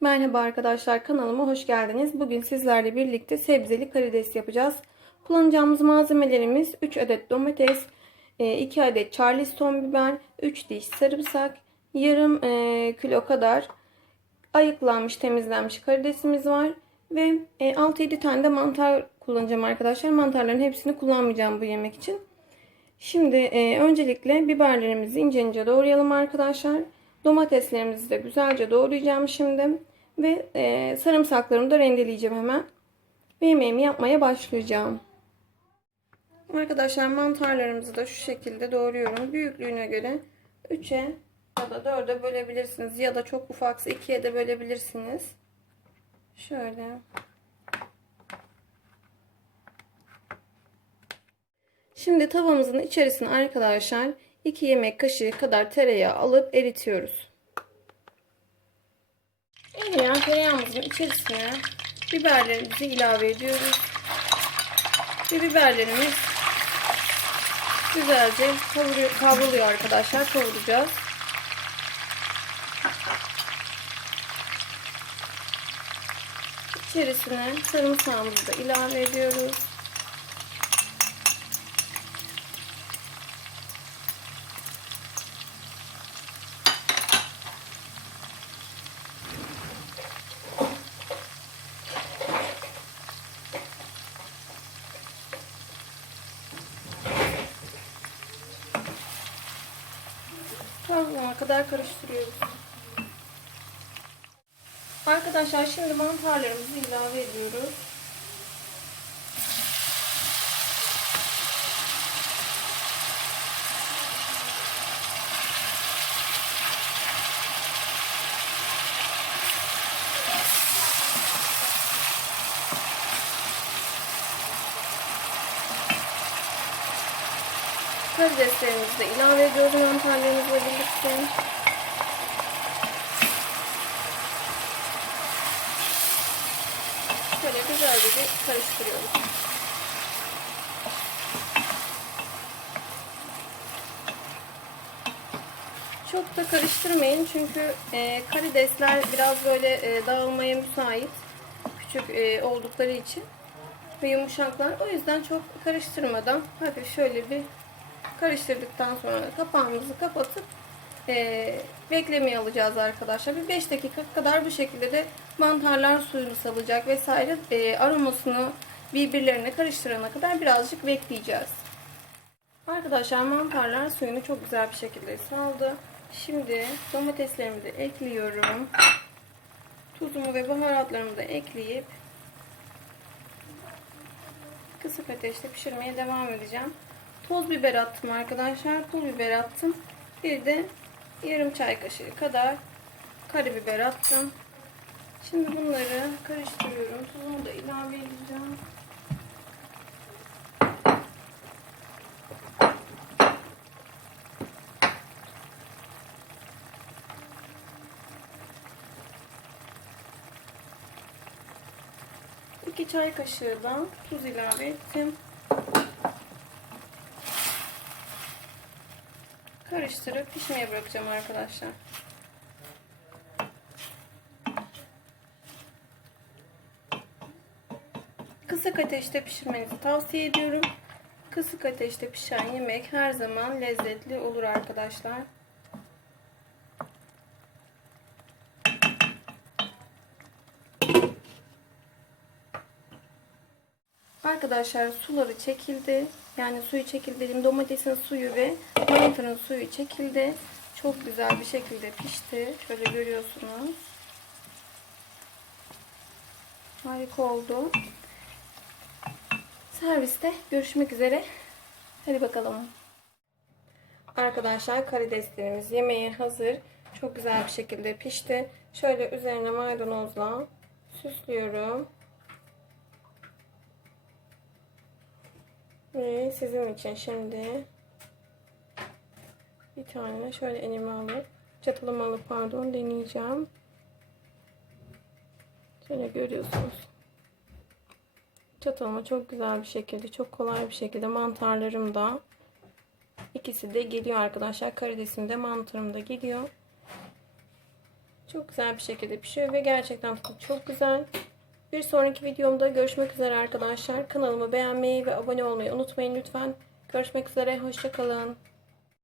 Merhaba arkadaşlar kanalıma hoş geldiniz. Bugün sizlerle birlikte sebzeli karides yapacağız. Kullanacağımız malzemelerimiz 3 adet domates, 2 adet charleston biber, 3 diş sarımsak, yarım e, kilo kadar ayıklanmış temizlenmiş karidesimiz var. Ve e, 6-7 tane de mantar kullanacağım arkadaşlar. Mantarların hepsini kullanmayacağım bu yemek için. Şimdi e, öncelikle biberlerimizi ince ince doğrayalım arkadaşlar. Domateslerimizi de güzelce doğrayacağım şimdi. Ve e, sarımsaklarımı da rendeleyeceğim hemen. Ve yemeğimi yapmaya başlayacağım. Arkadaşlar mantarlarımızı da şu şekilde doğruyorum. Büyüklüğüne göre 3'e ya da 4'e bölebilirsiniz. Ya da çok ufaksa 2'ye de bölebilirsiniz. Şöyle. Şimdi tavamızın içerisine arkadaşlar 2 yemek kaşığı kadar tereyağı alıp eritiyoruz. Eriyen tereyağımızın içerisine biberlerimizi ilave ediyoruz. Ve biberlerimiz güzelce kavruluyor arkadaşlar. Kavuracağız. İçerisine sarımsağımızı da ilave ediyoruz. Kavrulana kadar karıştırıyoruz. Arkadaşlar şimdi mantarlarımızı ilave ediyoruz. Karideslerimizi de ilave ediyoruz mantarlarımızla birlikte. Şöyle güzelce bir karıştırıyoruz. Çok da karıştırmayın çünkü e, karidesler biraz böyle e, dağılmaya müsait. Küçük e, oldukları için ve yumuşaklar. O yüzden çok karıştırmadan hafif şöyle bir karıştırdıktan sonra kapağımızı kapatıp e, beklemeye alacağız arkadaşlar. Bir 5 dakika kadar bu şekilde de mantarlar suyunu salacak vesaire e, aromasını birbirlerine karıştırana kadar birazcık bekleyeceğiz. Arkadaşlar mantarlar suyunu çok güzel bir şekilde saldı. Şimdi domateslerimi de ekliyorum. Tuzumu ve baharatlarımı da ekleyip kısık ateşte pişirmeye devam edeceğim. Toz biber attım arkadaşlar. Pul biber attım. Bir de yarım çay kaşığı kadar karabiber attım. Şimdi bunları karıştırıyorum. Tuzumu da ilave edeceğim. İki çay kaşığı da tuz ilave ettim. Karıştırıp pişmeye bırakacağım arkadaşlar. Kısık ateşte pişirmenizi tavsiye ediyorum. Kısık ateşte pişen yemek her zaman lezzetli olur arkadaşlar. Arkadaşlar suları çekildi. Yani suyu çekildi dedim. Domatesin suyu ve mantarın suyu çekildi. Çok güzel bir şekilde pişti. Şöyle görüyorsunuz. Harika oldu. Serviste görüşmek üzere. Hadi bakalım. Arkadaşlar karideslerimiz yemeğe hazır. Çok güzel bir şekilde pişti. Şöyle üzerine maydanozla süslüyorum. Ve sizin için şimdi bir tane şöyle elime alıp çatalımı alıp pardon deneyeceğim. Şöyle görüyorsunuz. Çatalıma çok güzel bir şekilde, çok kolay bir şekilde mantarlarım da ikisi de geliyor arkadaşlar. Karidesim de mantarım da geliyor. Çok güzel bir şekilde pişiyor ve gerçekten tadı çok güzel. Bir sonraki videomda görüşmek üzere arkadaşlar. Kanalımı beğenmeyi ve abone olmayı unutmayın lütfen. Görüşmek üzere. Hoşçakalın.